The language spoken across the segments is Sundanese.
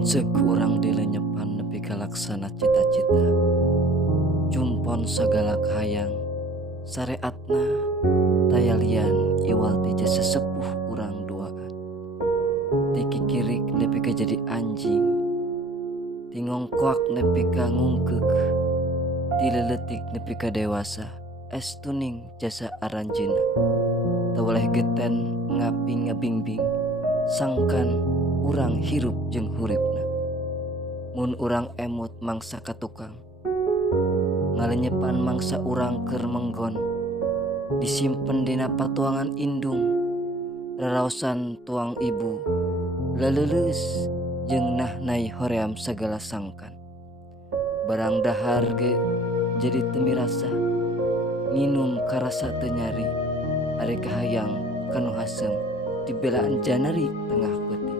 Muncul urang dilenyepan nepi ka laksana cita-cita. Jumpon sagala kahayang sareatna tayalian iwal ti jasa sepuh urang duaan. Ti kikirik nepi ka jadi anjing, ti ngongkoak nepi ka ngungkeuk, ti leletik nepi ka dewasa. Es tuning jasa aranjeuna, tawaleh geten ngaping ngabingbing, sangkan urang hirup jeung huripna. Mun urang emut mangsa katukang, ngalenyepan mangsa urang keur menggon, disimpen dina patuangan indung, raraosan tuang ibu, laleuleus jeung nahnai hoream sagala sangkan. Barang dahar ge jadi teu mirasa, nginum karasa teu nyari, ari kahayang kanu hasem dibelaan janari tengah peuting.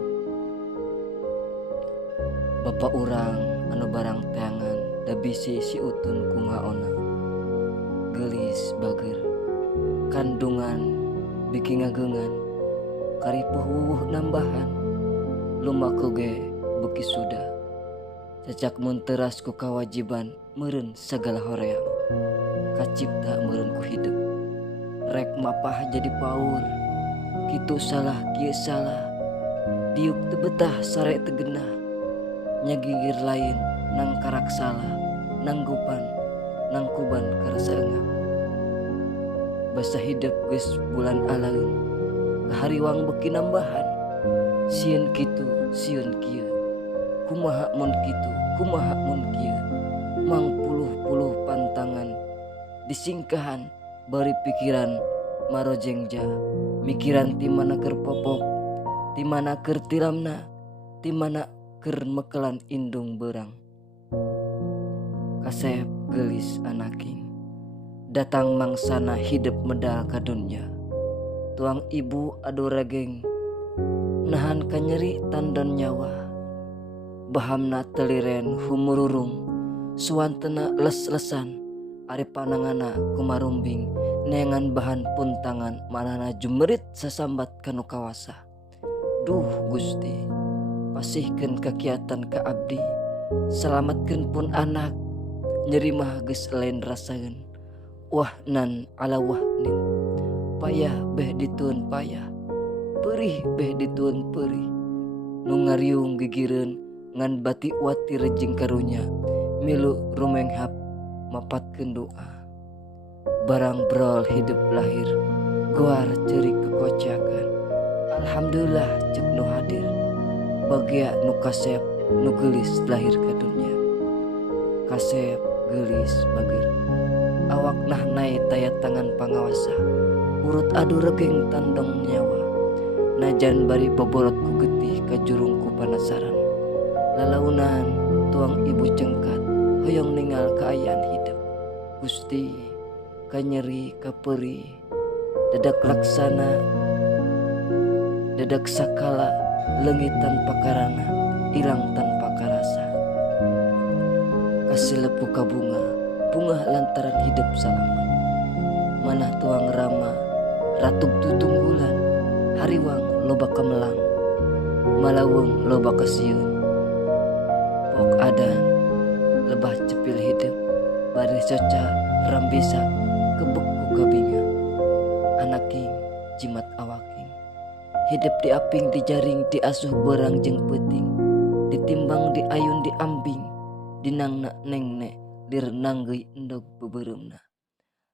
Bapa urang anu barang teangan da bisi si utun ku ngaona, geulis bager kandungan biki ngageungan, karipuh wuwuh nambahan, lumaku ge beuki suda, cacak mun teuras ku kawajiban meureun sagala hoream, kacipta meureun ku hidup, rek mapah jadi paur, kitu salah kieu salah, diuk teu betah sare teu genah, nyagigir lain nang karak salah, nanggupan nangkuban karasa eungap. Basa hidup geus bulan alaeun, kahariwang beuki nambahan, sieun kitu sieun kieu, kumaha mun kitu kumaha mun kieu, mang puluh-puluh pantangan disingkahan bari pikiran marojengja, mikiran ti mana keur popok, ti mana keur tiramna, ti mana keur mekelan indung beurang. Kasep geulis anaking, datang mangsana hidup medal ka dunya. Tuang ibu adu rageng, nahan ka nyeri tandon nyawa. Bahamna teliren humururung, suantena les-lesan, ari panangana kumarumbing, neangan bahan puntangan manana jumerit sasambat kanu kawasa. Duh Gusti, pasihkeun kakiatan ka abdi, salametkeun pun anak, nyeri mah geus lain rasaeun. Wahnan ala wahnin, payah beh ditueun payah, peurih beh ditueun peurih. Nu ngariung gigireun ngan bati wati rejing karunya, milu rumenghap mapatkeun doa. Barang brol hidup lahir, goar ceurik kekocakan. Alhamdulillah ceuk nu hadir, bagia nu kasep nu geulis lahir ka dunya. Kasep geulis bager, awak nahnai taya tangan pangawasa, urut adu regeng tandong nyawa. Najan bari boborot ku getih ka jurung ku panasaran, lalaunan tuang ibu cengkat hoyong ningal kaayaan hidup. Gusti ka nyeri ka peurih, dadak laksana dadak sakala leungit tanpa karana, ilang tanpa karasa. Kasilepu ka bunga, bunga lantaran hidup salamat. Manah tuang rama, ratug tutunggulan, hariwang loba kamelang, malaweung loba kasieun. Pok adan, lebah cepil hidup, bari soca rambisa kebeku kabinga. Anaking jimat awaking, hidup di aping di jaring diasuh berang jeung peuting, ditimbang di ayun di ambing, dinangna nengnek direnang geui endog beubeuremna.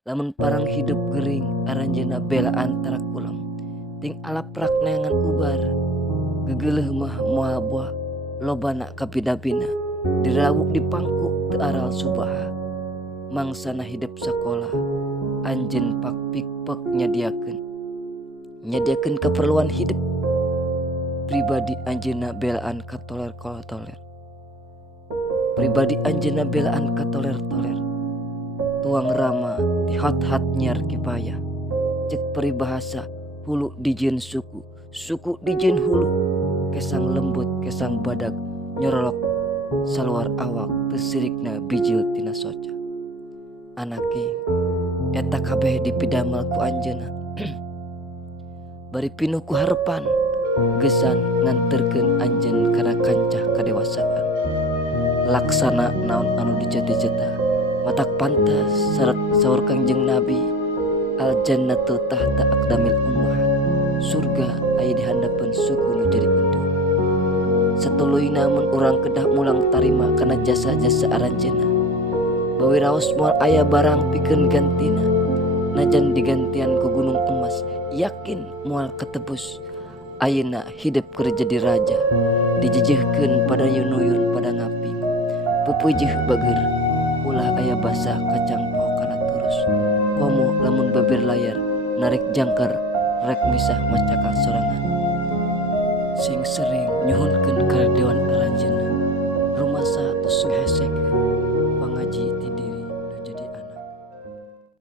Lamun parang hidup gering aranjeuna bela antara kulem, ting alaprak neangan ubar, gegeuleuh mah moal boa, lobana kabina-bina, dirawuk di pangku teu aral subaha. Mangsana hidup sakola, anjeun pak pikpek nyadiakeun keperluan hidup. Pribadi anjeunna belaan katoler-katoler, pribadi anjeunna belaan katoler-toler. Tuang rama di hat-hat nyiar kipayah, cek peribahasa hulu dijieun suku, suku dijieun hulu. Kesang lembut kesang badag nyorolok saluar awak teu sirikna bijil tina soca. Anaking eta kabeh dipidamel ku anjeunna bari pinuh ku harepan, gesan nganterkeun anjeun kana kancah kadewasaan. Laksana naon anu dijati-jata matak pantas sarat saur Kangjeng Nabi, al jannatu tahta aqdamil ummah, surga aya di handapeun suku nu jadi indung. Satuluyna mun urang kedah mulang tarima kana jasa-jasa aranjeunna, bawi raos moal aya barang pikeun gantina, najan digantian ku gunung emas, yakin moal ketebus. Ayeuna hidup keur jadi raja, dijejehkeun pada yun-yun pada ngaping, pupujeuh bager ulah aya basah kacang poho kana turus. Komo lamun babir layar narik jangkar rek misah macakal sorangan. Sing sering nyuhunkeun ka dewan aranjeunna, rumasa tos ngahesekeun